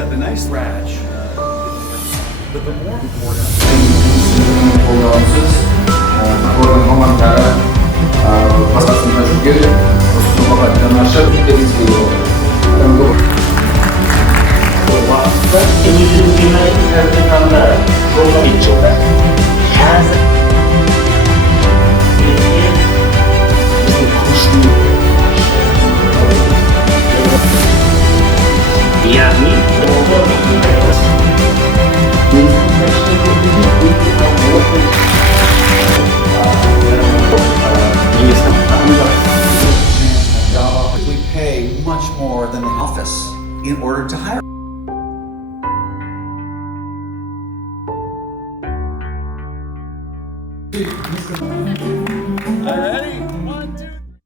Yeah, the nice scratch. But the more important қолдаусыз қорған мамандары басқасында жүрген осы жобаға жанашыр дегенізге уақытта қазіргі таңда жолға жылда қазір біздің күшін яғни we pay much more than the office in order to hire. All ready?